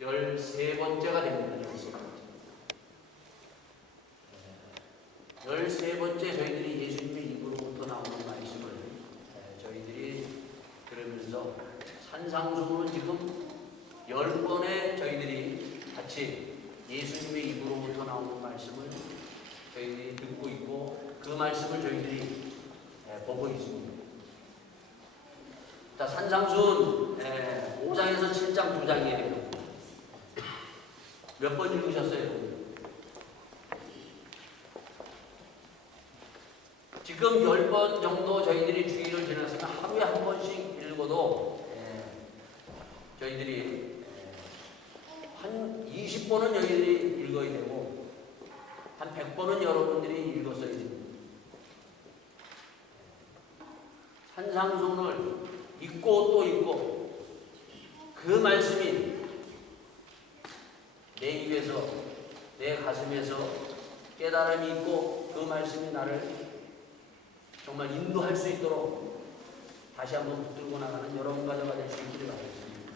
13번째가 됩니다. 13번째 저희들이 예수님의 입으로부터 나오는 말씀을 저희들이 들으면서 산상수훈은 지금 10번에 저희들이 같이 예수님의 입으로부터 나오는 말씀을 저희들이 듣고 있고 그 말씀을 저희들이 보고 있습니다. 자, 산상수훈 5장에서 7장 2장이에요. 몇 번 읽으셨어요? 지금 10번 정도 저희들이 주의를 지났으면 하루에 한 번씩 읽어도 저희들이 한 20번은 저희들이 읽어야 되고 한 100번은 여러분들이 읽었어야 됩니다. 산상수훈을 읽고 또 읽고 그 말씀이 내 입에서 내 가슴에서 깨달음이 있고 그 말씀이 나를 정말 인도할 수 있도록 다시 한번 붙들고 나가는 여러분 가정가 될 수 있기를 바라겠습니다.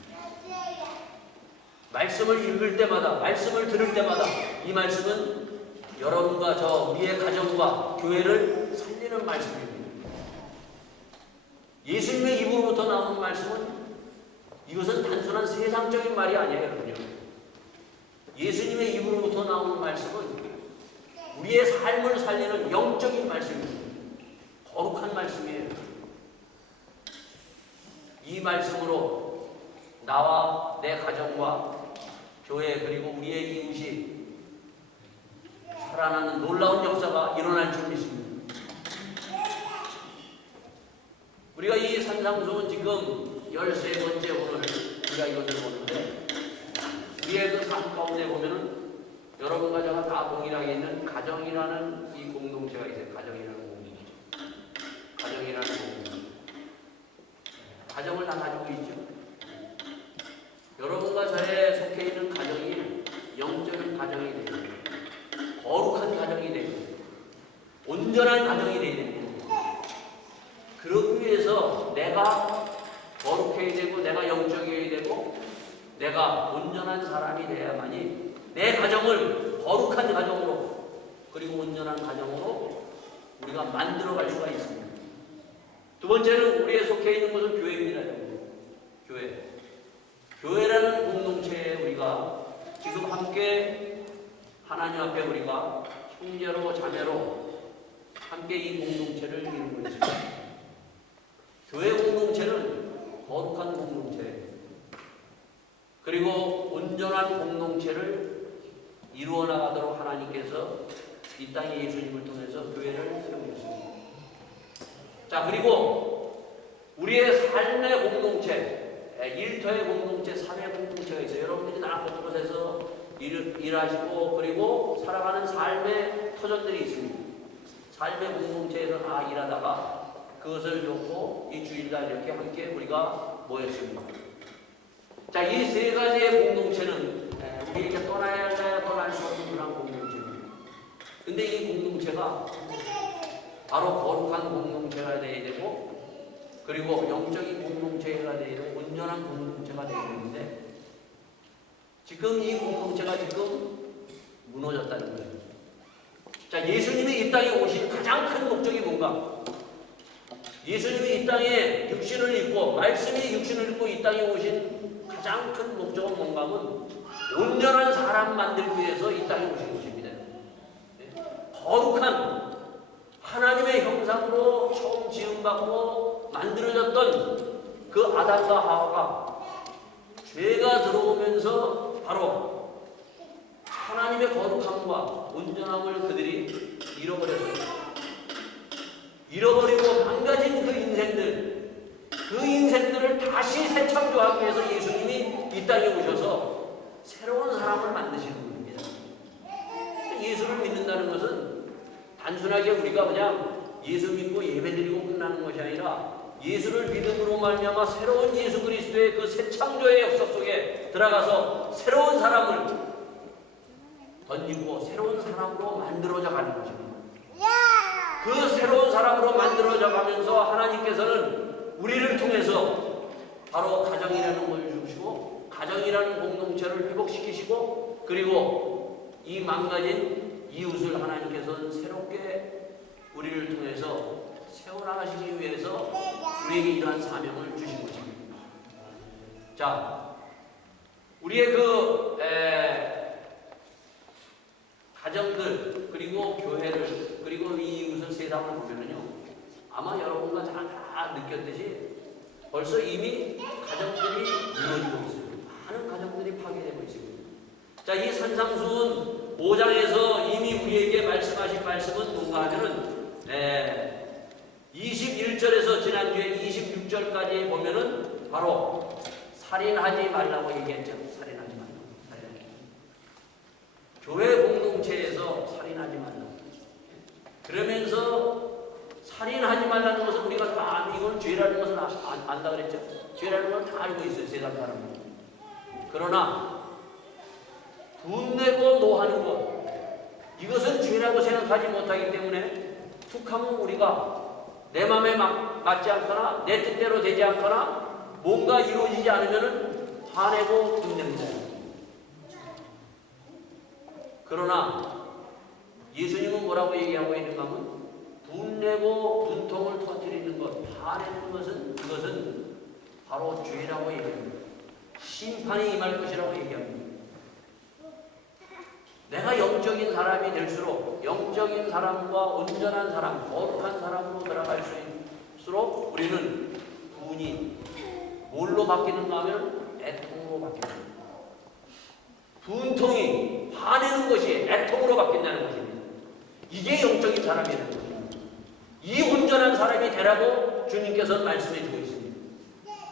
말씀을 읽을 때마다 말씀을 들을 때마다 이 말씀은 여러분과 저 우리의 가정과 교회를 살리는 말씀입니다. 예수님의 입으로부터 나오는 말씀은 이것은 단순한 세상적인 말이 아니에요. 예수님의 입으로부터 나오는 말씀은 우리의 삶을 살리는 영적인 말씀입니다. 거룩한 말씀이에요. 이 말씀으로 나와 내 가정과 교회 그리고 우리의 이웃이 살아나는 놀라운 역사가 일어날 줄 믿습니다. 우리가 이 산상수훈은 지금 13번째 오늘 우리가 이것을 보는데 우리의 그 삶 가운데 보면은 여러분과 제가 다 동일하게 있는 가정이라는 이 공동체가 있어요. 가정이라는 공동체. 가정이라는 공동체. 가정을 다 가지고 있죠. 여러분과 저의 속해 있는 가정이 영적인 가정이 되고 거룩한 가정이 되고 온전한 가정이 되어야 됩니다. 그러기 위해서 내가 거룩해야 되고 내가 영적이어야 되고 내가 온전한 사람이 되어야만이 내 가정을 거룩한 가정으로 그리고 온전한 가정으로 우리가 만들어갈 수가 있습니다. 두 번째는 우리의 속해 있는 것은 교회입니다. 교회. 교회라는 공동체에 우리가 지금 함께 하나님 앞에 우리가 형제로 자매로 함께 이 공동체를 이루고 있습니다. 교회 공동체는 거룩한 공동체 그리고 온전한 공동체를 이루어 나가도록 하나님께서 이 땅에 예수님을 통해서 교회를 세우셨습니다. 자, 그리고 우리의 삶의 공동체, 일터의 공동체, 사회 공동체가 있어요. 여러분들이 다 곳곳에서 일하시고 그리고 살아가는 삶의 터전들이 있습니다. 삶의 공동체에서 다 일하다가 그것을 놓고 이 주일날 이렇게 함께 우리가 모였습니다. 자, 이 세 가지의 공동체는 우리에게 떠나야 할 떠날 수 없는 그런 공동체입니다. 근데 이 공동체가 바로 거룩한 공동체가 되어야 되고 그리고 영적인 공동체가 되어야 되고 온전한 공동체가 되어야 되는데 지금 이 공동체가 지금 무너졌다는 거예요. 자, 예수님이 이 땅에 오신 가장 큰 목적이 뭔가? 예수님이 이 땅에 육신을 입고 말씀이 육신을 입고 이 땅에 오신 가장 큰 목적은 뭔가 하면 온전한 사람 만들기 위해서 이 땅에 오신 것입니다. 거룩한 하나님의 형상으로 처음 지음받고 만들어졌던 그 아담과 하와가 죄가 들어오면서 바로 하나님의 거룩함과 온전함을 그들이 잃어버렸습니다. 잃어버리고 망가진 그 인생들을 다시 새창조하기 위해서 예수님이 이 땅에 오셔서 새로운 사람을 만드시는 분입니다. 예수를 믿는다는 것은 단순하게 우리가 그냥 예수 믿고 예배드리고 끝나는 것이 아니라 예수를 믿음으로 말미암아 새로운 예수 그리스도의 그 새창조의 역사 속에 들어가서 새로운 사람을 던지고 새로운 사람으로 만들어져 가는 것입니다. 그 새로운 사람으로 만들어져 가면서 하나님께서는 우리를 통해서 바로 가정이라는 걸 주시고 가정이라는 공동체를 회복시키시고 그리고 이 망가진 이웃을 하나님께서는 새롭게 우리를 통해서 세워나가시기 위해서 우리에게 이러한 사명을 주신 것입니다. 자, 우리의 가정들 그리고 교회를 그리고 이 이웃을 세상을 보면은요 아마 여러분과 다 느꼈듯이 벌써 이미 가정들이 무너지고 있어요. 많은 가정들이 파괴되고 있습니다. 자, 이 산상수훈 5장에서 이미 우리에게 말씀하신 말씀은 뭔가 하면은 21절에서 지난주에 26절까지 보면은 바로 살인하지 말라고 얘기했죠. 살인하지 말라고. 교회 공동체에서 살인하지 말라고. 그러면서 살인하지 말라는 것은 우리가 다 이건 죄라는 것은 안다 그랬죠. 죄라는 건 다 알고 있어요. 세상 사람은. 그러나 분내고 노하는 것 이것은 죄라고 생각하지 못하기 때문에 툭하면 우리가 내 마음에 맞지 않거나 내 뜻대로 되지 않거나 뭔가 이루어지지 않으면 화내고 분냅니다. 그러나 예수님은 뭐라고 얘기하고 있는가 하면 분내고 분통을 터뜨리는 것, 화내는 것은 그것은 바로 죄라고 얘기합니다. 심판이 임할 것이라고 얘기합니다. 내가 영적인 사람이 될수록 영적인 사람과 온전한 사람, 거룩한 사람으로 들어갈 수 있을수록 우리는 분이 뭘로 바뀌는가 하면 애통으로 바뀝니다. 분통이 화내는 것이 애통으로 바뀐다는 것입니다. 이게 영적인 사람이라는 것입니다. 이 온전한 사람이 되라고 주님께서 말씀해 주고 있습니다.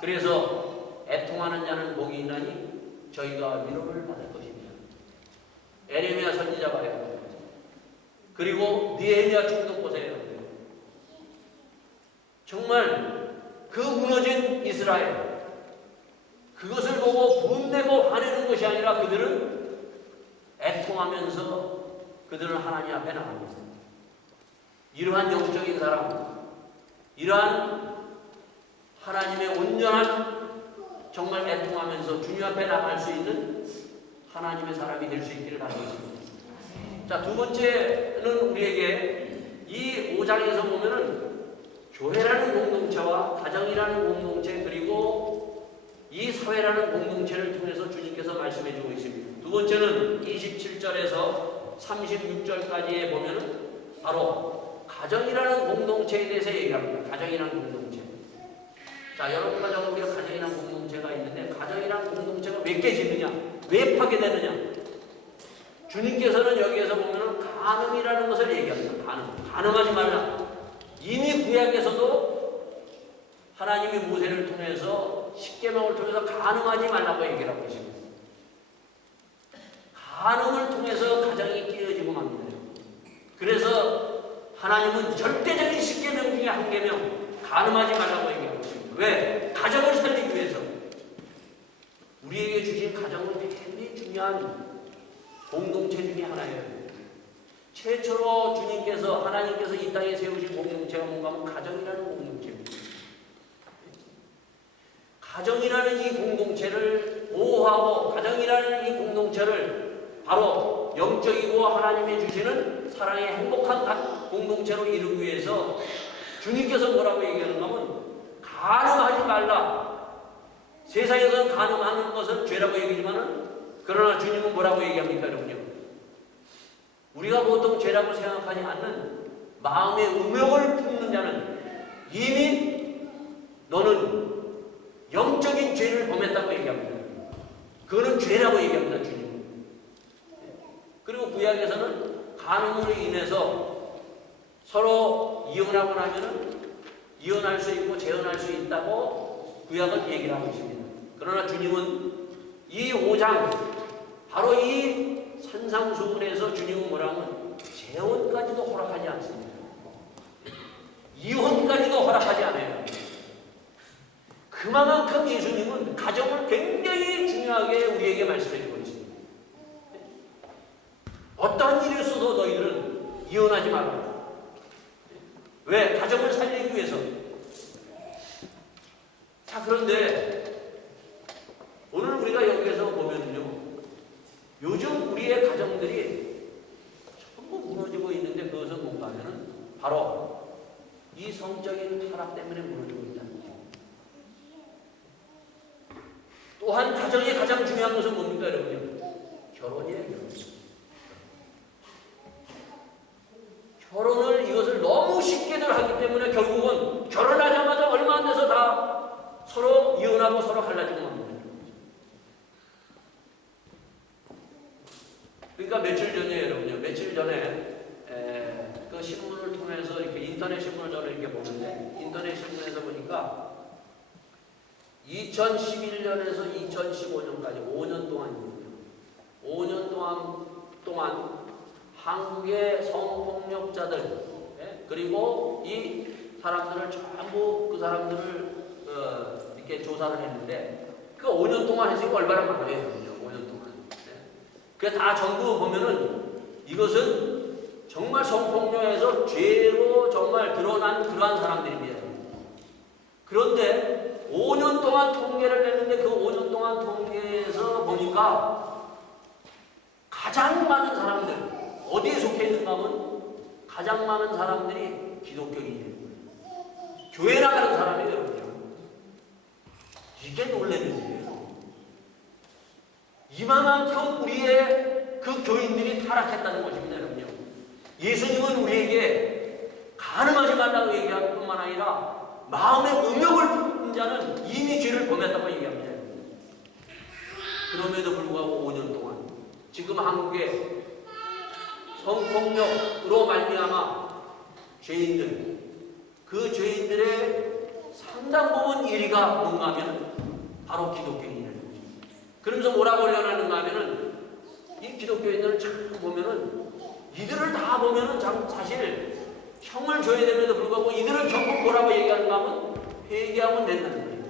그래서 애통하는 자는 복이 있나니 저희가 위로를 받을 것입니다. 에레미야 선지자 봐요. 그리고 느헤미야 총독 보세요. 정말 그 무너진 이스라엘 그것을 보고 분내고 화내는 것이 아니라 그들은 애통하면서 그들은 하나님 앞에 나갑니다. 이러한 영적인 사람, 이러한 하나님의 온전한 정말 애통하면서 주님 앞에 나갈 수 있는 하나님의 사람이 될 수 있기를 바라겠습니다. 자, 두 번째는 우리에게 이 5장에서 보면은 교회라는 공동체와 가정이라는 공동체 그리고 이 사회라는 공동체를 통해서 주님께서 말씀해 주고 있습니다. 두 번째는 27절에서 36절까지에 보면은 바로 가정이라는 공동체에 대해서 얘기합니다. 가정이라는 공동체. 자, 여러분과 저와 우리가 가정이라는 공동체가 있는데 가정이라는 공동체가 왜 깨지느냐? 왜 파괴되느냐? 주님께서는 여기에서 보면은 간음이라는 것을 얘기합니다. 간음하지 말라. 이미 구약에서도 하나님이 모세를 통해서 십계명을 통해서 간음하지 말라고 얘기를 하고 있습니다. 간음을 통해서 가정이 깨어지고 맙니다. 그래서 하나님은 절대적인 십계명 중에 한 계명 간음하지 말라고 얘기하고 있습니다. 왜? 가정을 살리기 위해서. 우리에게 주신 가정은 굉장히 중요한 공동체 중에 하나예요. 최초로 주님께서 하나님께서 이 땅에 세우신 공동체가 뭔가 하면 가정이라는 공동체입니다. 가정이라는 이 공동체를 보호하고 가정이라는 이 공동체를 바로 영적이고 하나님이 주시는 사랑의 행복한 공동체로 이루기 위해서 주님께서 뭐라고 얘기하는가 하면 간음하지 말라. 세상에서는 간음하는 것은 죄라고 얘기하지만은 그러나 주님은 뭐라고 얘기합니까, 여러분요? 우리가 보통 죄라고 생각하지 않는 마음의 음욕을 품는 자는 이미 너는 영적인 죄를 범했다고 얘기합니다. 그거는 죄라고 얘기합니다, 주님. 그리고 구약에서는 간음으로 인해서 서로 이혼하고 나면은 이혼할 수 있고 재혼할 수 있다고 구약은 얘기를 하고 있습니다. 그러나 주님은 이 5장 바로 이 산상수훈에서 주님은 뭐라면 재혼까지도 허락하지 않습니다. 이혼까지도 허락하지 않아요. 그만큼 예수님은 가정을 굉장히 중요하게 우리에게 말씀해 주고 있습니다. 어떠한 일이 있어도 너희들은 이혼하지 말라. 왜? 가정을 살리기 위해서. 자, 그런데 우리가 여기에서 보면요, 요즘 우리의 가정들이 전부 무너지고 있는데 그것은 뭔가 하면은 바로 이 성적인 타락 때문에 무너지고 있다는 거예요. 또한 가정의 가장 중요한 것은 뭡니까, 여러분요? 결혼이에요, 결혼. 결혼을 이것을 너무 쉽게들 하기 때문에 결국은 결혼하자마자 얼마 안 돼서 다 서로 이혼하고 서로 갈라지고 맙니다. 그러니까 며칠 전에 여러분요, 며칠 전에 그 신문을 통해서 이렇게 인터넷 신문을 저는 이렇게 보는데 인터넷 신문에서 보니까 2011년에서 2015년까지 5년 동안입니다. 5년 동안 한국의 성폭력자들 그리고 이 사람들을 전부 그 사람들을 이렇게 조사를 했는데 그 5년 동안 했으니까 얼마나 많아요. 5년 동안. 그 다 전부 보면은 이것은 정말 성폭력에서 죄로 정말 드러난 그러한 사람들입니다. 그런데 5년 동안 통계를 냈는데 그 5년 동안 통계에서 보니까 가장 많은 사람들 어디에 속해 있는가 하면 가장 많은 사람들이 기독교인이에요. 교회 나가는 사람이에요. 이게 놀라는 일이에요. 이만큼 우리의 그 교인들이 타락했다는 것입니다. 여러분요. 예수님은 우리에게 가늠하지 말라고 얘기할 뿐만 아니라 마음의 음욕을 품은 자는 이미 죄를 범했다고 얘기합니다. 그럼에도 불구하고 5년 동안 지금 한국에 성폭력으로 말미암아 죄인들, 그 죄인들의 상당 부분 1위가 뭔가 하면 바로 기독교인이라는 거죠. 그러면서 뭐라고 하려는가 하면은 이 기독교인들을 참 보면은 이들을 다 보면은 사실 형을 줘야 됨에도 불구하고 이들을 전부 뭐라고 얘기하는가 하면 회개하면 된다는 거예요.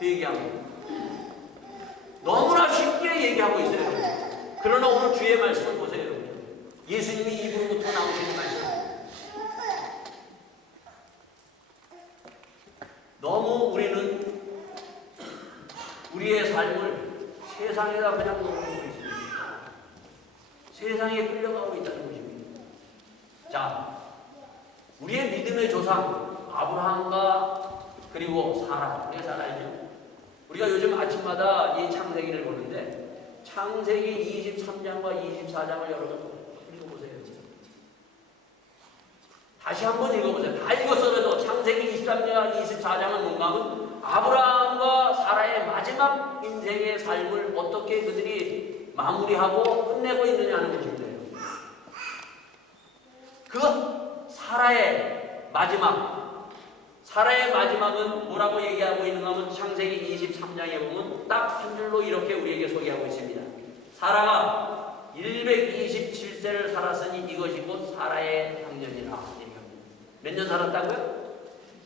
회개하면. 너무나 쉽게 얘기하고 있어요. 그러나 오늘 주의 말씀을 보세요. 예수님이 입으로부터 나오시는 말씀. 너무 우리는 우리의 삶을 세상에다 그냥 놓고 있습니다. 세상에 끌려가고 있다는 것입니다. 자, 우리의 믿음의 조상 아브라함과 그리고 사라, 우리가 잘 알죠? 우리가 요즘 아침마다 이 창세기를 보는데 창세기 23장과 24장을 여러분 읽어보세요. 다시 한번 읽어보세요. 다 읽었어도 창세기 23장과 24장은 뭔가 하면 아브라함과 사라의 마지막 인생의 삶을 어떻게 그들이 마무리하고 끝내고 있느냐 하는 것입니다. 그 사라의 마지막은 뭐라고 얘기하고 있는가 하면 창세기 23장에 보면 딱 한 줄로 이렇게 우리에게 소개하고 있습니다. 사라가 127세를 살았으니 이것이 곧 사라의 당년이라. 몇 년 살았다고요?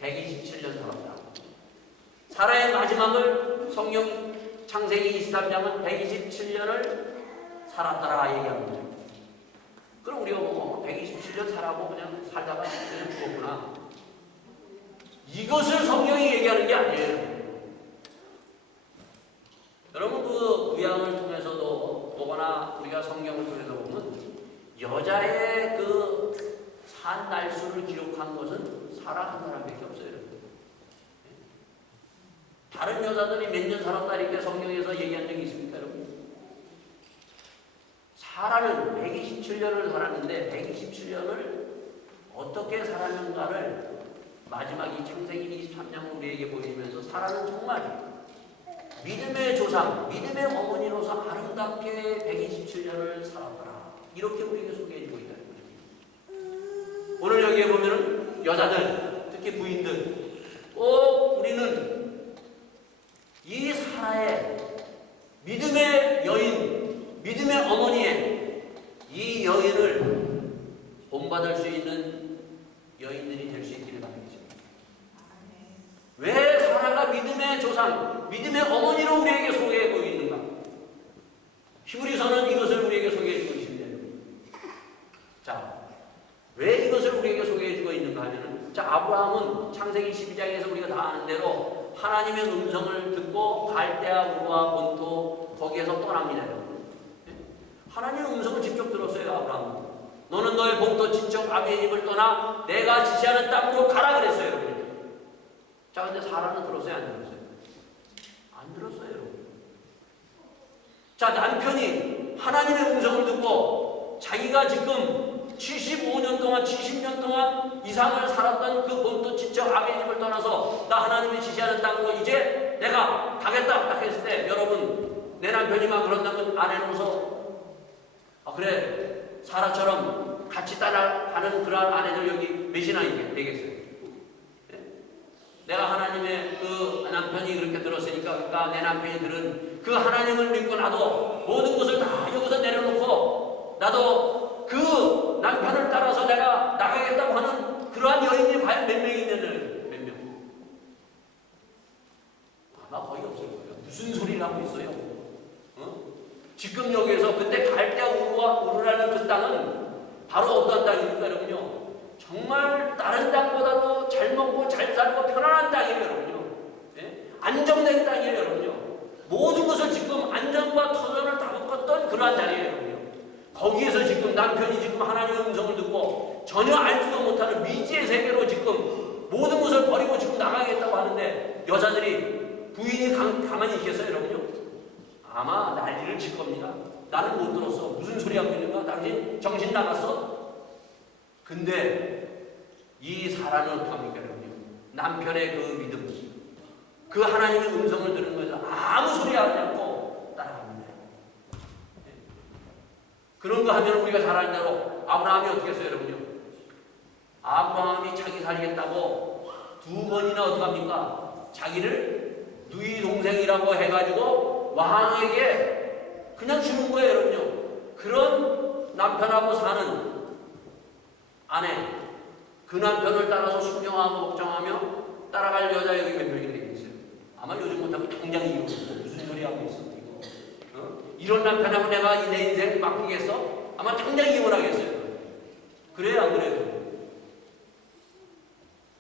127년 살았다. 사라의 마지막을 성경 창세기 23장은 127년을 살았다라 얘기합니다. 그럼 우리가 보고 127년 살아고 그냥 살다가 그냥 죽었구나. 이것을 성경이 얘기하는 게 아니에요. 여러분 그 구약을 통해서도 보거나 우리가 성경을 통해서 보면 여자의 그 산 날수를 기록한 것은 사라 한 사람밖에 없어요. 다른 여자들이 몇 년 살았다 이렇게 성경에서 얘기한 적이 있습니까, 여러분? 사라는 127년을 살았는데 127년을 어떻게 살았는가를 마지막 이 창세기 23장을 우리에게 보이면서 사라는 정말 믿음의 조상, 믿음의 어머니로서 아름답게 127년을 살았더라. 이렇게 우리에게 소개해주고 있다는 거죠. 오늘 여기에 보면은 여자들, 특히 부인들, 꼭 우리는 이 사라의 믿음의 여인, 믿음의 어머니의 이 여인을 본받을 수 있는 여인들이 될 수 있기를 바라겠습니다. 왜 사라가 믿음의 조상, 믿음의 어머니로 우리에게 소개하고 있는가? 히브리서는 이것을 우리에게 소개해주고 있습니다. 자, 왜 이것을 우리에게 소개해주고 있는가 하면은, 자, 아브라함은 창세기 12장에서 우리가 다 아는 대로 하나님의 음성을 듣고 갈대아 우르와 본토 거기에서 떠납니다. 하나님의 음성을 직접 들었어요. 아브라함은. 너는 너의 본토 친척 아비의 떠나 내가 지시하는 땅으로 가라 그랬어요. 자, 근데 사라는 들었어요? 안 들었어요? 안 들었어요. 자, 남편이 하나님의 음성을 듣고 자기가 지금 75년 동안 70년 동안 이상을 살았던 그 본토 친척 아비의 떠나서 나 하나님이 지시하는 땅으로 이제 내가 가겠다 딱 했을 때, 여러분, 내 남편이 막 그런다면 아내로서 그래, 사라처럼 같이 따라가는 그러한 아내들 여기 몇이나 되겠어요? 내가 하나님의 그 남편이 그렇게 들었으니까, 그러니까 내 남편이 들은 그 하나님을 믿고 나도 모든 것을 다 여기서 내려놓고 나도 그 남편을 따라서 내가 나가겠다고 하는 그러한 여인이 과연 몇 명이 있느냐? 몇 명? 아마 거의 없을 거예요. 무슨 소리를 하고 있어요? 지금 여기에서 그때 갈대아 우르라는 그 땅은 바로 어떤 땅입니까, 여러분요? 정말 다른 땅보다도 잘 먹고 잘 살고 편안한 땅이에요, 여러분요. 예? 안정된 땅이에요, 여러분요. 모든 것을 지금 안정과 터전을 다 묶었던 그러한 자리예요, 여러분요. 거기에서 지금 남편이 지금 하나님의 음성을 듣고 전혀 알지도 못하는 미지의 세계로 지금 모든 것을 버리고 지금 나가겠다고 하는데, 여자들이 부인이 가만히 있겠어요, 여러분요? 아마 난리를 칠 겁니다. 나는 못 들었어. 무슨 소리 하고 있는 거야? 당신 정신 나갔어? 근데 이 사라는 어떡합니까, 여러분? 남편의 그 믿음, 그 하나님의 음성을 들은 거죠. 아무 소리 하지 않고 따라갑니다. 그런 거 하면 우리가 잘 아는 대로 아브라함이 어떻게 했어요, 여러분요? 아브라함이 자기 살겠다고 2번이나 어떡합니까? 자기를 누이 동생이라고 해가지고 왕에게 그냥 주는 거예요, 여러분요. 그런 남편하고 사는 아내, 그 남편을 따라서 순종하고 걱정하며 따라갈 여자 여기 몇 명이 되겠어요? 아마 요즘 못하면 당장 이혼하고 무슨 소리 하고 있어? 이런 남편하고 내가 내 인생 맡기겠어? 아마 당장 이혼하겠어요. 그래요, 안 그래요?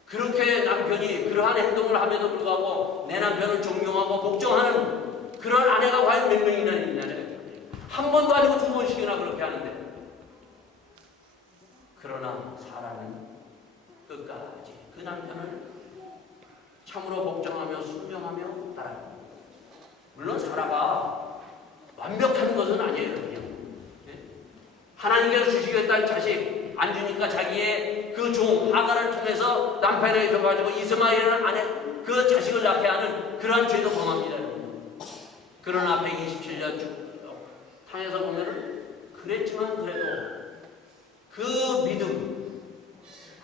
그렇게 남편이 그러한 행동을 함에도 불구하고 내 남편을 존경하고 복종하는 그런 아내가 과연 몇 명이나 있냐요? 한 번도 아니고 2번씩이나 그렇게 하는데. 그러나 사라는 끝까지 그 남편을 참으로 복종하며 순종하며 따라갑니다. 물론 사라가 완벽한 것은 아니에요. 그냥. 하나님께서 주시겠다는 자식 안 주니까 자기의 그 종 하가를 통해서 남편에게 줘가지고 이스마엘은 아내 그 자식을 낳게 하는 그러한 죄도 범합니다. 그러나 127년 쭉 땅에서 보면은 그랬지만 그래도 그 믿음,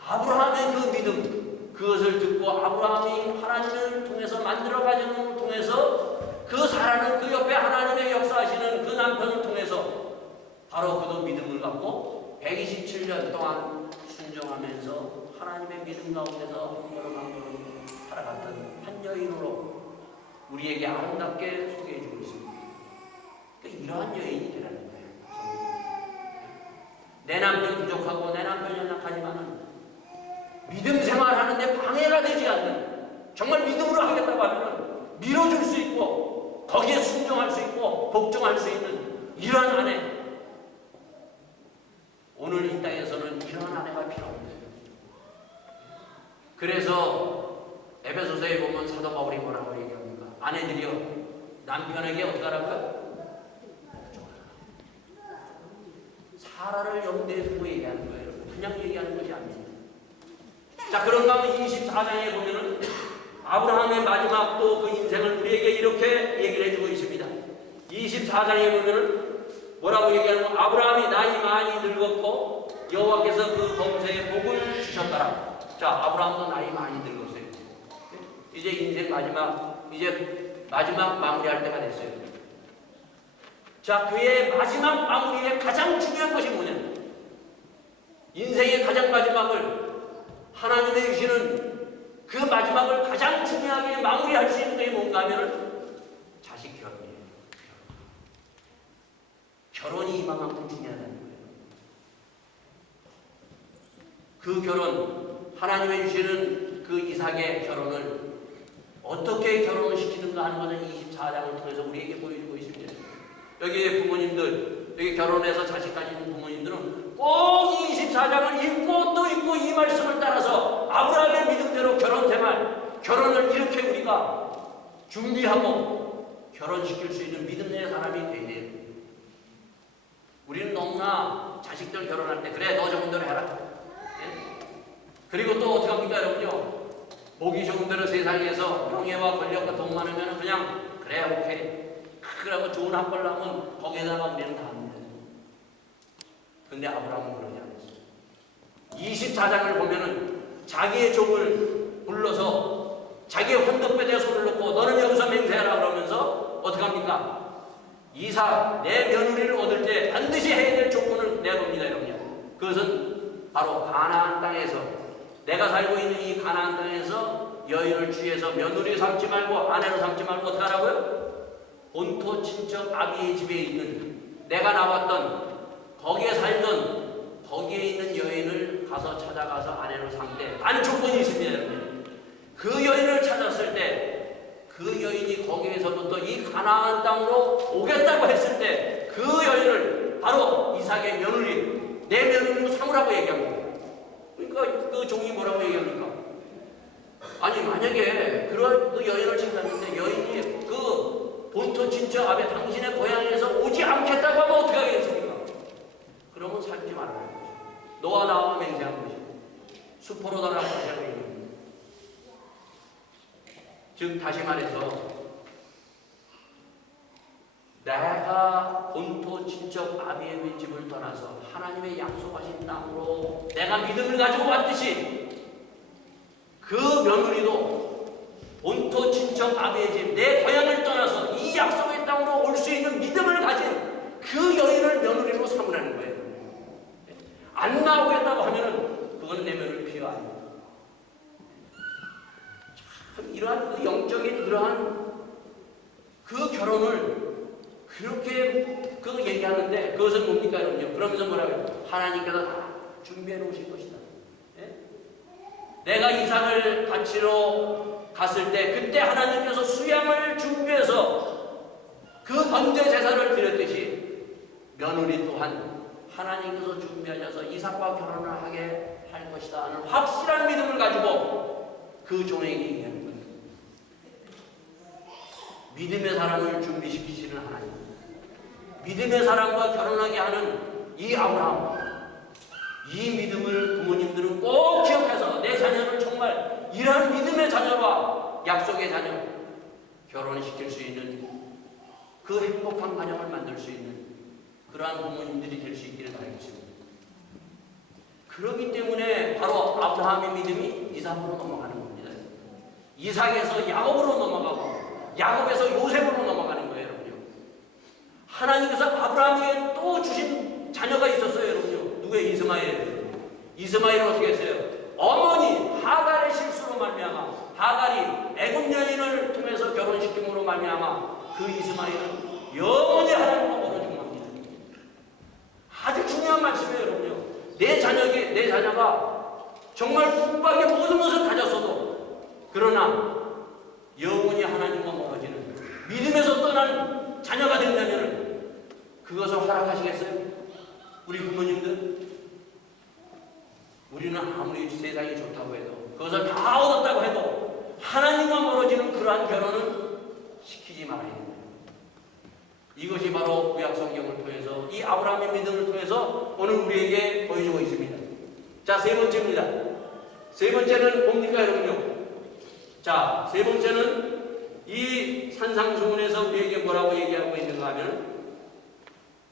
아브라함의 그 믿음, 그것을 듣고 아브라함이 하나님을 통해서 만들어가지는 것을 통해서 그 사라는 그 옆에 하나님의 역사하시는 그 남편을 통해서 바로 그도 믿음을 갖고 127년 동안 순종하면서 하나님의 믿음 가운데서 한 걸음 한 걸음 살아갔던 한 여인으로 우리에게 아름답게 소개해주고 있습니다. 그러니까 이러한 여인이 되라는 거예요. 내 남편 부족하고 내 남편 연약하지만은 믿음 생활하는데 방해가 되지 않는, 정말 믿음으로 하겠다고 하면 밀어줄 수 있고 거기에 순종할 수 있고 복종할 수 있는 이러한 아내, 오늘 이 땅에서는 이러한 아내가 필요합니다. 그래서 에베소서에 보면 사도 바울이 뭐라고 얘기합니까? 아내들이여 남편에게 어떻게 하라고요? 사라를 염두에 두고 얘기하는 거예요. 그냥 얘기하는 것이 아닙니다. 자, 그런가 하면 24장에 보면은 아브라함의 마지막 또 그 인생을 우리에게 이렇게 얘기를 해주고 있습니다. 24장에 보면은 뭐라고 얘기하는 거? 아브라함이 나이 많이 늙었고 여호와께서 그 범세에 복을 주셨더라. 자, 아브라함도 나이 많이 늙었어요. 이제 인생 마지막 마무리할 때가 됐어요. 자, 그의 마지막 마무리에 가장 중요한 것이 뭐냐? 인생의 가장 마지막을 하나님의 주시는 그 마지막을 가장 중요하게 마무리할 수 있는 게 뭔가 하면 자식 결혼이에요. 결혼이 이만큼 중요하다는 거예요. 그 결혼, 하나님의 주시는 그 이삭의 결혼을 어떻게 결혼을 시키는가 하는 것을 24장을 통해서 우리에게 보여주고 있습니다. 여기 부모님들, 여기 결혼해서 자식 가지는 부모님들은 꼭 24장을 읽고 또 읽고 이 말씀을 따라서 아브라함의 믿음대로 결혼 생활, 결혼을 이렇게 우리가 준비하고 결혼시킬 수 있는 믿음의 사람이 되어야 돼요. 우리는 너무나 자식들 결혼할 때 그래 너 좋은 대로 해라. 예? 그리고 또 어떻게 합니까 여러분요? 보기 좋은 대로 세상에서 명예와 권력과 돈 많으면 그냥 그래 오케이. 그러고 좋은 학벌 나면 거기에다가 우리는 다 합니다. 근데 아브라함은 그러지 않았어요. 24장을 보면은 자기의 종을 불러서 자기의 헌금배대에 손을 놓고 너는 여기서 맹세하라 그러면서 어떻게 합니까? 이삭 내 며느리를 얻을 때 반드시 해야 될 조건을 내봅니다 여러분요. 그것은 바로 가나안 땅에서 내가 살고 있는 이 가나안 땅에서 여인을 취해서 며느리 삼지 말고 아내로 삼지 말고 어떻게 하라고요? 본토 친척 아비의 집에 있는 내가 나왔던 거기에 살던 거기에 있는 여인을 가서 찾아가서 아내로 삼되 단 조건이 있습니다 여러분. 그 여인을 찾았을 때 그 여인이 거기에서부터 이 가나안 땅으로 오겠다고 했을 때 그 여인을 바로 이삭의 며느리 내 며느리로 삼으라고 얘기합니다. 그러니까 그 종이 뭐라고 얘기합니까? 아니 만약에 그런 그 여인을 찾았는데 여인이 그 본토 친척 아베 당신의 고향에서 오지 않겠다고 하면 어떻게 하겠습니까? 그러면 살지 말아야 돼. 너와 나와 맹세한 것이고 수포로 달라고 하자고 얘기합니다. 즉 다시 말해서 내가 본토 친척 아비의 집을 떠나서 하나님의 약속하신 땅으로 내가 믿음을 가지고 왔듯이 그 며느리도 본토 친척 아비의 집 내 고향을 떠나서 이 약속의 땅으로 올 수 있는 믿음을 가진 그 여인을 며느리로 삼으라는 거예요. 안 나오겠다고 하면은 그건 내 며느리 피가 아닙니다. 참 이러한 그 영적인 그러한 그 결혼을 그렇게 그 얘기하는데 그것은 뭡니까 여러분요? 그러면서 뭐라고요? 하나님께서 다 준비해 놓으실 것이다. 예? 내가 이삭을 바치러 갔을 때 그때 하나님께서 수양을 준비해서 그 번제 제사를 드렸듯이 며느리 또한 하나님께서 준비하셔서 이삭과 결혼을 하게 할 것이다 하는 확실한 믿음을 가지고 그 종에게 얘기하는 거예요. 믿음의 사람을 준비시키시는 하나님, 믿음의 사람과 결혼하게 하는 이 아브라함, 이 믿음을 부모님들은 꼭 기억해서 내 자녀를 정말 이러한 믿음의 자녀와 약속의 자녀 결혼시킬 수 있는 그 행복한 가정을 만들 수 있는 그러한 부모님들이 될 수 있기를 바라겠습니다. 그렇기 때문에 바로 아브라함의 믿음이 이삭으로 넘어가는 겁니다. 이삭에서 야곱으로 넘어가고 야곱에서 요셉으로 넘어가는 거예요, 여러분요. 하나님께서 아브라함에게 또 주신 자녀가 있었어요, 여러분요. 누구의 이스마엘? 이스마엘은 어떻게 했어요? 어머니 하갈의 실수로 말미암아 하갈이 애굽 여인을 통해서 결혼시킴으로 말미암아 그 이스마엘은 영원히 하나님과 멀어진 겁니다. 아주 중요한 말씀이에요, 여러분요. 내 자녀가 정말 북박의 모든 것을 가졌어도 그러나 영원히 하나님과 멀어지는 믿음에서 떠난 자녀가 된다면 그것을 허락하시겠어요? 우리 부모님들? 우리는 아무리 세상이 좋다고 해도 그것을 다 얻었다고 해도 하나님과 멀어지는 그러한 결혼은 시키지 말아야 됩니다. 이것이 바로 구약성경을 통해서 이 아브라함의 믿음을 통해서 오늘 우리에게 보여주고 있습니다. 자, 세 번째입니다. 세 번째는 뭡니까 여러분요? 자, 세 번째는 이 산상수훈에서 우리에게 뭐라고 얘기하고 있는가 하면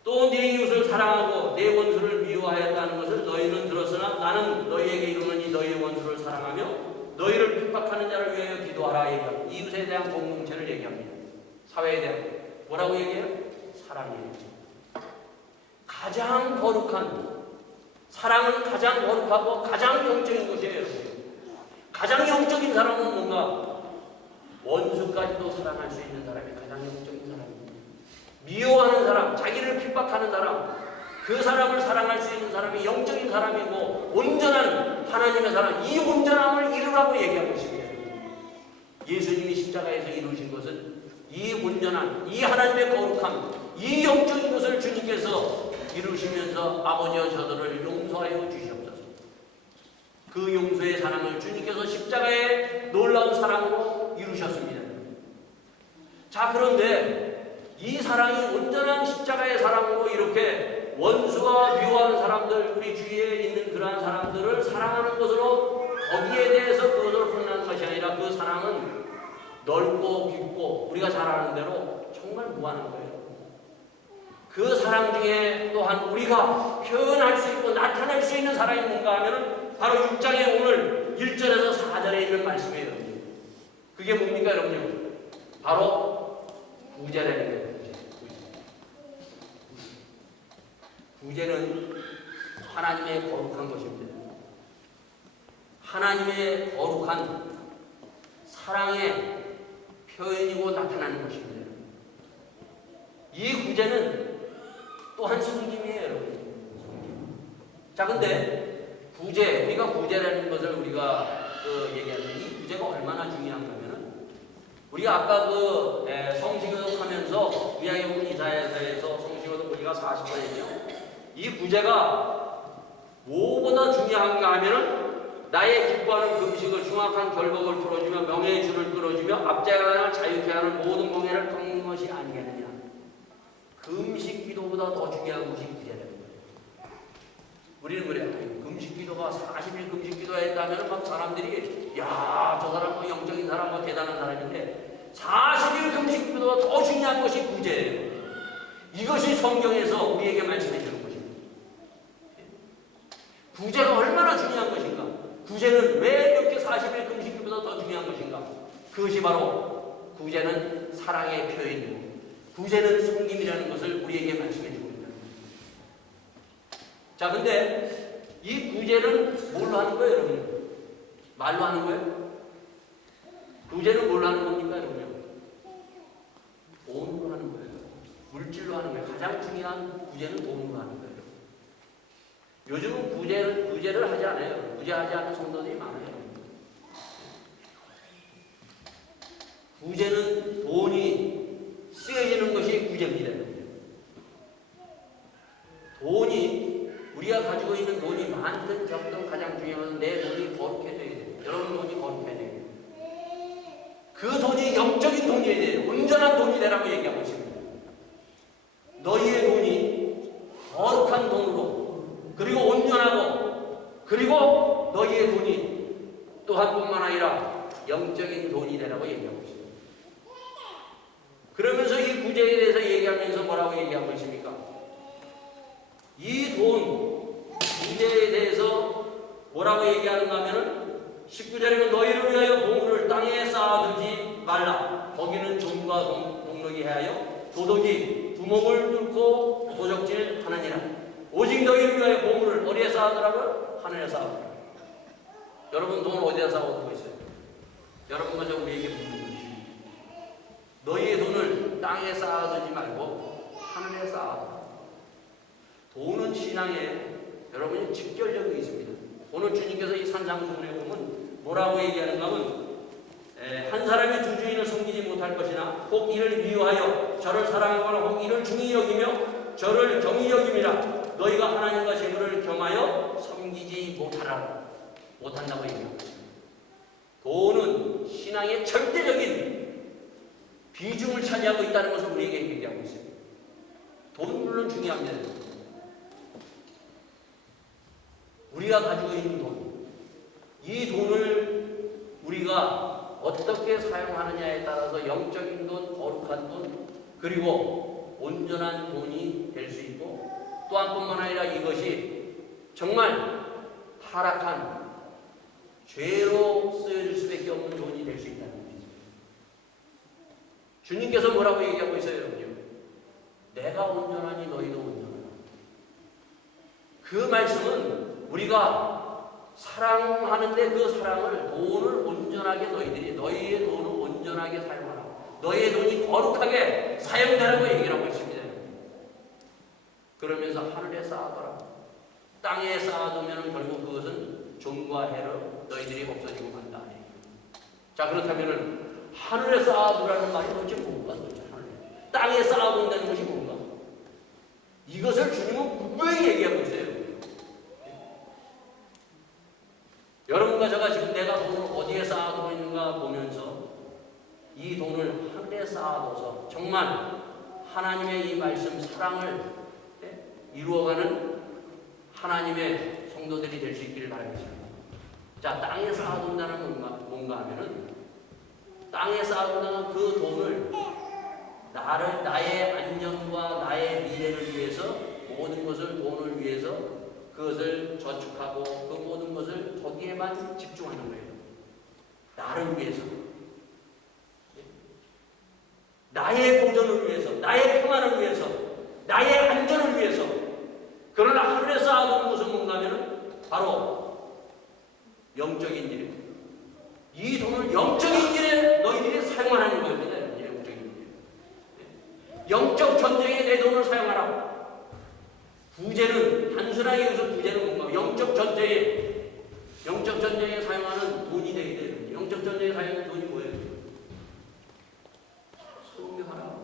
또 네 이웃을 사랑하고 내 원수를 미워하였다는 것을 너희는 들었으나 나는 너희에게 이르노니 너희의 원수를 사랑하며 너희를 핍박하는 자를 위하여 기도하라 얘기합니다. 이웃에 대한 공동체를 얘기합니다. 사회에 대한 뭐라고 얘기해요? 사랑이에요. 가장 거룩한 사랑은 가장 거룩하고 가장 영적인 것이에요. 가장 영적인 사람은 뭔가 원수까지도 사랑할 수 있는 사람이 가장 영적인 사람입니다. 미워하는 사람, 자기를 핍박하는 사람, 그 사람을 사랑할 수 있는 사람이 영적인 사람이고 온전한 하나님의 사람, 이 온전함을 이루라고 얘기하고 있습니다. 예수님이 십자가에서 이루신 것은 이 온전한, 이 하나님의 거룩함, 이 영적인 것을 주님께서 이루시면서 아버지여 저들을 용서하여 주시옵소서. 그 용서의 사랑을 주님께서 십자가의 놀라운 사랑으로 이루셨습니다. 자, 그런데 이 사랑이 온전한 십자가의 사랑으로 이렇게 원수와 미워하는 사람들, 우리 주위에 있는 그러한 사람들을 사랑하는 것으로 거기에 대해서 그것으로 끝나는 것이 아니라 그 사랑은 넓고 깊고 우리가 잘 아는 대로 정말 무한한 거예요. 그 사랑 중에 또한 우리가 표현할 수 있고 나타낼 수 있는 사랑이 뭔가 하면은 바로 6장의 오늘 1절에서 4절에 있는 말씀이에요. 그게 뭡니까 여러분요? 바로 구제라는 거예요. 구제는 하나님의 거룩한 것입니다. 하나님의 거룩한 사랑의 표현이고 나타나는 것입니다. 이 구제는 또한 성김이에요, 여러분. 자, 근데 구제, 우리가 구제라는 것을 우리가 얘기하는 이 구제가 얼마나 중요한가면은 우리가 아까 성시교독 하면서 구약의 이사야서에서 성시교독 우리가 40번이죠. 이 구제가 무엇보다 중요한가 하면은 나의 기뻐하는 금식을 중확한 결복을 풀어주며 명예의 줄을 끌어주며 압제하여 자유케 하는 모든 공예를 꺾는 것이 아니겠느냐. 금식 기도보다 더 중요한 것이 구제라는 거예요. 우리는 그래요. 금식 기도가 40일 금식 기도했다면 막 사람들이 야, 저 사람 뭐 영적인 사람 뭐 대단한 사람인데 40일 금식 기도가 더 중요한 것이 구제예요. 이것이 성경에서 우리에게 말씀해 주는 것입니다. 구제가 얼마나 중요한 것인가? 구제는 왜 이렇게 40일 금식 기도보다 더 중요한 것인가? 그것이 바로 구제는 사랑의 표현이고 구제는 섬김이라는 것을 우리에게 말씀해 주고 있다. 자, 근데 이 구제는 뭘로 하는 거예요, 여러분? 말로 하는 거예요? 구제는 뭘로 하는 겁니까, 여러분? 돈으로 하는 거예요. 물질로 하는 거예요. 가장 중요한 구제는 돈으로 하는 거예요. 요즘은 구제를 하지 않아요. 구제하지 않는 성도들이 많아요. 구제는 돈이 쓰여지는 것이 구제입니다. 돈이 우리가 가지고 있는 돈이 많든 적든 가장 중요한 것은 내 돈이 거룩해져야 돼요. 여러분 돈이 거룩해져야 돼요. 그 돈이 영적인 돈이어야 돼요. 온전한 돈이 되라고 얘기하고 있습니다. 너희의 돈이 거룩한 돈으로 그리고 온전하고 그리고 너희의 돈이 또한 뿐만 아니라 영적인 돈이 되라고 얘기하고 있습니다. 그러면서 이 구제에 대해서 얘기하면서 뭐라고 얘기하고 있습니까? 이 돈, 구제에 대해서 뭐라고 얘기하는가 하면은 19절에는 너희를 위하여 보물을 땅에 쌓아두지 말라. 거기는 종과 동록이 하여 도둑이 두목을 뚫고 도적질 하느니라. 오직 너희를 위하여 보물을 어디에 쌓아두라고요? 하늘에 쌓아두라. 여러분 돈을 어디에 쌓아두고 있어요? 여러분 먼저 우리에게 묻는 것입니다. 너희의 돈을 땅에 쌓아두지 말고 하늘에 쌓아두라. 돈은 신앙에 여러분이 직결력이 있습니다. 오늘 주님께서 이 산상수훈에 보면 뭐라고 얘기하는가 하면 한 사람이 두 주인을 섬기지 못할 것이나 혹 이를 미워하여 저를 사랑하거나 혹 이를 중히 여기며 저를 경히 여김이라. 너희가 하나님과 재물을 겸하여 섬기지 못한다고 얘기합니다. 돈은 신앙의 절대적인 비중을 차지하고 있다는 것을 우리에게 얘기하고 있습니다. 돈은 물론 중요합니다. 우리가 가지고 있는 돈, 이 돈을 우리가 어떻게 사용하느냐에 따라서 영적인 돈, 거룩한 돈, 그리고 온전한 돈이 될 수 있고 또한 뿐만 아니라 이것이 정말 타락한 죄로 쓰여질 수밖에 없는 돈이 될 수 있다는 것입니다. 주님께서 뭐라고 얘기하고 있어요, 여러분요? 내가 온전하니 너희도 온전하라. 그 말씀은 우리가 사랑하는데 그 사랑을 돈을 온전하게 너희의 돈을 온전하게 사용하라. 너희의 돈이 거룩하게 사용되라고 얘기를 하고 있습니다. 그러면서 하늘에 쌓아둬라. 땅에 쌓아두면 결국 그것은 종과 해로 너희들이 없어지고 만다. 자, 그렇다면 하늘에 쌓아두라는 말이 도대체 뭔가? 도대체 하늘에. 땅에 쌓아둔다는 것이 뭔가? 이것을 주님은 분명히 얘기하고 있어요. 여러분과 제가 지금 내가 돈을 어디에 쌓아두고 있는가 보면서 이 돈을 하늘에 쌓아둬서 정말 하나님의 이 말씀 사랑을 이루어가는 하나님의 성도들이 될 수 있기를 바라겠습니다. 자, 땅에 쌓아둔다는 뭔가 하면은 땅에 쌓아둔다는 그 돈을 나의 안전과 나의 미래를 위해서 모든 것을 돈을 위해서 그것을 저축하고 그 모든 것을 거기에만 집중하는 거예요. 나를 위해서. 나의 보전을 위해서, 나의 평안을 위해서, 나의 안전을 위해서. 그러나 하늘에 쌓아두는 것은 뭔가 하면 바로 영적인 일입니다. 이 돈을 영적인 일에 너희들이 사용하는 겁니다. 영적인 일. 영적 전쟁에 내 돈을 사용하라. 부재는 단순하게 여기서 부재는 뭔가 영적 전쟁에 사용하는 돈이 되게 돼요. 영적 전쟁에 사용하는 돈이 뭐예요? 성교하라.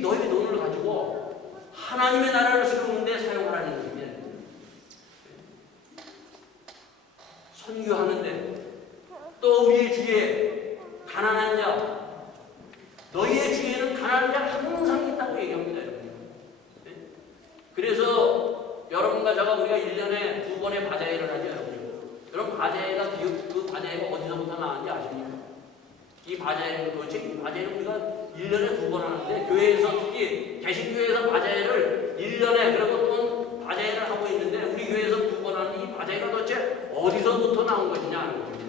너희의 돈을 가지고 하나님의 나라를 세우는 데 사용하라는 것입니다. 선교하는데 또 우리의 주위에 가난한 자, 너희의 주위에는 가난한 자 항상 있다고 얘기합니다. 그래서 여러분과 제가 우리가 1년에 2번의 바자회를 하죠. 여러분 바자회가 그 바자회가 어디서부터 나왔는지 아십니까? 이 바자회는 도대체 이 바자회는 우리가 1년에 2번 하는데 교회에서 특히 개신교회에서 바자회를 1년에 그리고 또 바자회를 하고 있는데 우리 교회에서 2번 하는 이 바자회가 도대체 어디서부터 나온 것이냐 하는 겁니다.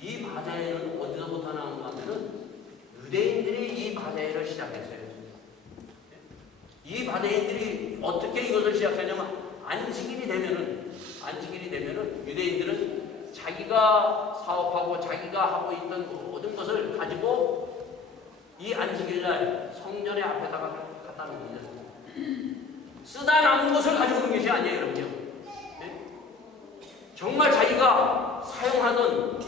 이 바자회는 어디서부터 나온가 하면은 유대인들이 이 바자회를 시작했어요. 이 바자회인들이 어떻게 이것을 시작하냐면 안식일이 되면은 유대인들은 자기가 사업하고 자기가 하고 있던 모든 것을 가지고 이 안식일날 성전의 앞에다가 갖다 놓습니다. 쓰다 남은 것을 가지고 오는 것이 아니에요, 여러분요. 네? 정말 자기가 사용하던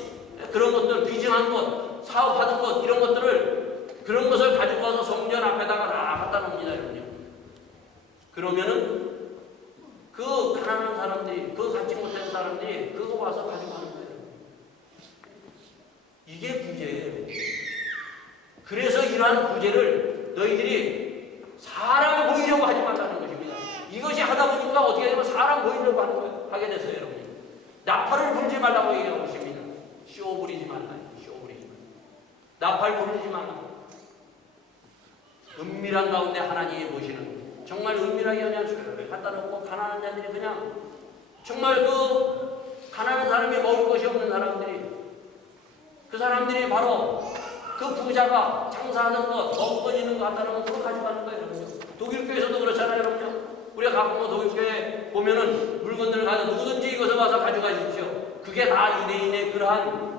그런 것들, 비전한 것, 사업하던 것, 이런 것들을 그런 것을 가지고 와서 성전 앞에다가 다 갖다 놓습니다, 여러분요. 그러면은 그 가난한 사람들이, 그 갖지 못한 사람들이 그거 와서 가지고 가는 거예요. 이게 부재예요. 그래서 이러한 부재를 너희들이 사람 보이려고 하지 말라는 것입니다. 이것이 하다 보니까 어떻게 되면 사람 보이려고 하게 됐어요, 여러분. 나팔을 불지 말라고 얘기하고 있습니다. 쇼 부리지 말라. 나팔 부르지 말라. 은밀한 가운데 하나님이 보시는 정말 은밀하게 그냥 갖다 놓고 가난한 자들이 그냥 정말 그 가난한 사람이 먹을 것이 없는 사람들이 그 사람들이 바로 그 부자가 장사하는 것, 먹고 있는 거 갖다 놓으면 그거 가져가는 거예요. 독일교에서도 그렇잖아요, 여러분요. 우리가 가끔 독일교에 보면은 물건들을 가져 누구든지 이것을 와서 가져가십시오. 그게 다 유대인의 그러한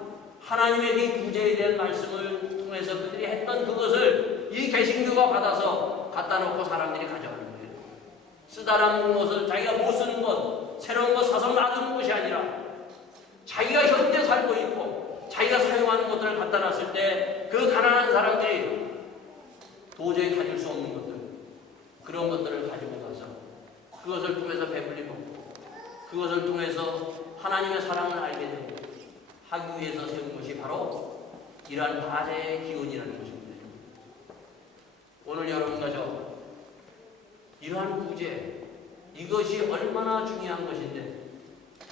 하나님의 이 부재에 대한 말씀을 통해서 그들이 했던 그것을 이 개신교가 받아서 갖다 놓고 사람들이 가져가는 거예요. 쓰다 남은 것을 자기가 못 쓰는 것, 새로운 것 사서 놔두는 것이 아니라 자기가 현재 살고 있고 자기가 사용하는 것들을 갖다 놨을 때 그 가난한 사람들이 도저히 가질 수 없는 것들, 그런 것들을 가지고 가서 그것을 통해서 배불리 먹고 그것을 통해서 하나님의 사랑을 알게 되고 하기 위해서 세운 것이 바로 이러한 바자의 기원이라는 것입니다. 오늘 여러분과 저 이러한 부재, 이것이 얼마나 중요한 것인데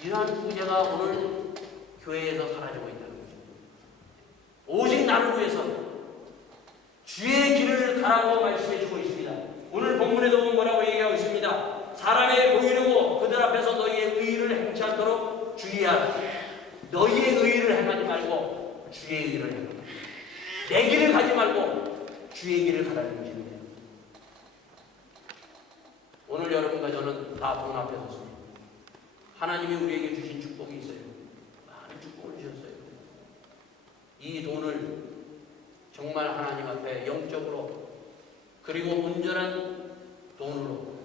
이러한 부재가 오늘 교회에서 사라지고 있다는 것입니다. 오직 나를 위해서 주의 길을 가라고 말씀해 주고 있습니다. 오늘 본문에도 보면 뭐라고 얘기하고 있습니다. 사람에 보이려고 그들 앞에서 너희의 의의를 행치 않도록 주의하라. 너희의 의의를 행하지 말고 주의 의의를 행하라. 내 길을 가지 말고 주의 길을 가라는 것입니다. 오늘 여러분과 저는 다 돈 앞에 섰습니다. 하나님이 우리에게 주신 축복이 있어요. 많은 축복을 주셨어요. 이 돈을 정말 하나님 앞에 영적으로 그리고 온전한 돈으로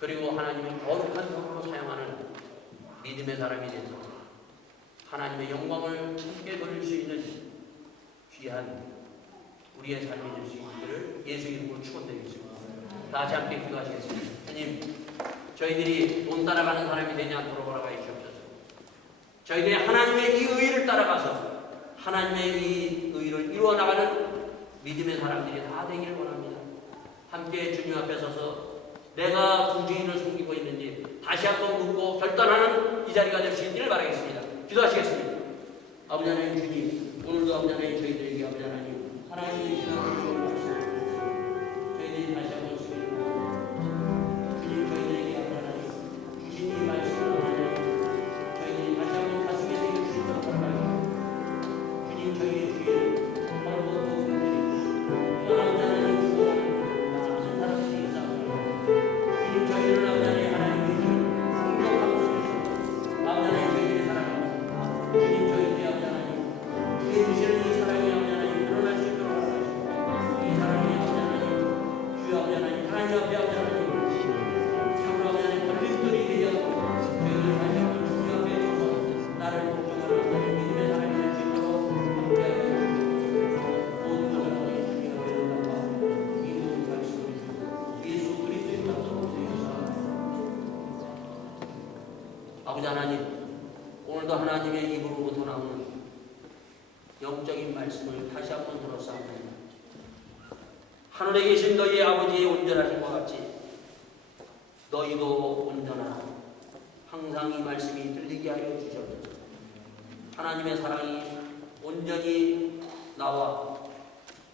그리고 하나님의 거룩한 돈으로 사용하는 믿음의 사람이 되서 하나님의 영광을 함께 돌릴 수 있는 귀한 우리의 삶이 될 수 있기를 예수 이름으로 축원드리겠습니다. 다 같이 함께 기도하시겠습니다. 주님, 저희들이 돈 따라가는 사람이 되지 않도록 허락하여 주옵소서. 저희들이 하나님의 이 의를 따라가서 하나님의 이 의를 이루어 나가는 믿음의 사람들이 다 되기를 원합니다. 함께 주님 앞에 서서 내가 구주인을 섬기고 있는지 다시 한번 묻고 결단하는 이 자리가 될 수 있기를 바라겠습니다. 기도하시겠습니다. 아버지 하나님 주님, 오늘도 아버지 하나님 저희들에게 아버지 하나님 하나님의 신앙을 주옵소서. 저희들이 다시 한번 주님, 저희들에게 아버지 하나님 주신 이 말씀을 하나님 저희들이 다시 한번 가슴에 새겨 주시도록 바랍니다. 주님, 저희의 주인 바로 그분들이 아버지 하나님 구원하는 많은 사람들이 있사옵니다. 주님, 저희를 아버지 하나님 하나님의 풍족함을 주시고 아버지 하나님 저희들이 살아갑니다. 주님, 저희들이 아버지 하나님 주의 주시는 이 사랑이 아버지 하나님 드러날 수 있도록 하시고 이 사랑이 아버지 하나님 주여 아버지 하나님 하나님 앞에 아버지 하나님 참으로 아버지 하나님 걸림돌이 되지 않고 저희들 다시 한번 주님 앞에 서서 나를 복종하는 아버지 하나님 믿음의 사람이 될 수 있도록 함께하여 주옵소서. 모든 것을 아버지 주님 앞에 올라가 이 모든 말씀을 주시고 예수 그리스도의 이름으로 드리옵소서. 아버지 하나님, 오늘도 하나님의 입으로부터 나오는 영적인 말씀을 다시 한번 들었사옵나이다. 하늘에 계신 너희의 아버지의 온전하신 것 같이 너희도 온전하라. 항상 이 말씀이 들리게 하여 주시옵소서. 하나님의 사랑이 온전히 나와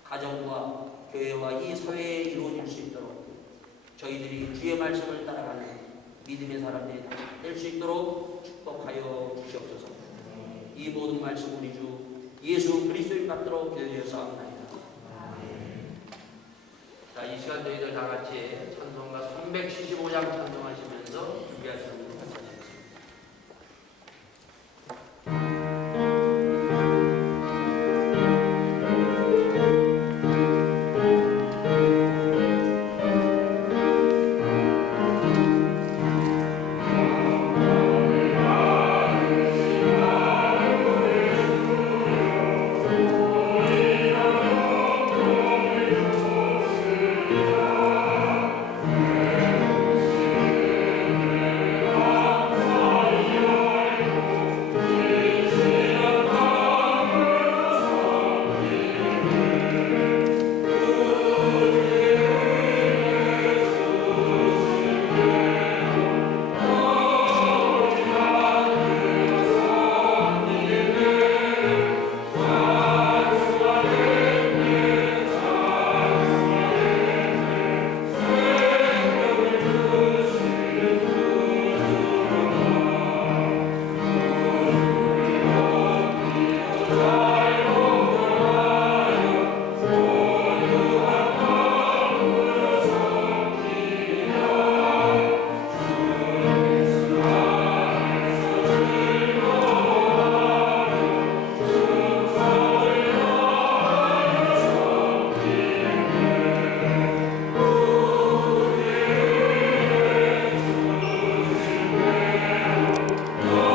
가정과 교회와 이 사회에 이루어질 수 있도록 저희들이 주의 말씀을 따라가는 믿음의 사람들이 될 수 있도록 축복하여 주시옵소서. 이 모든 말씀 우리 주 예수 그리스도를 받도록 기도하였사옵나이다. 자, 이 시간 저희들 다 같이 찬송가 375장 찬송하시면서 준비하시옵니다.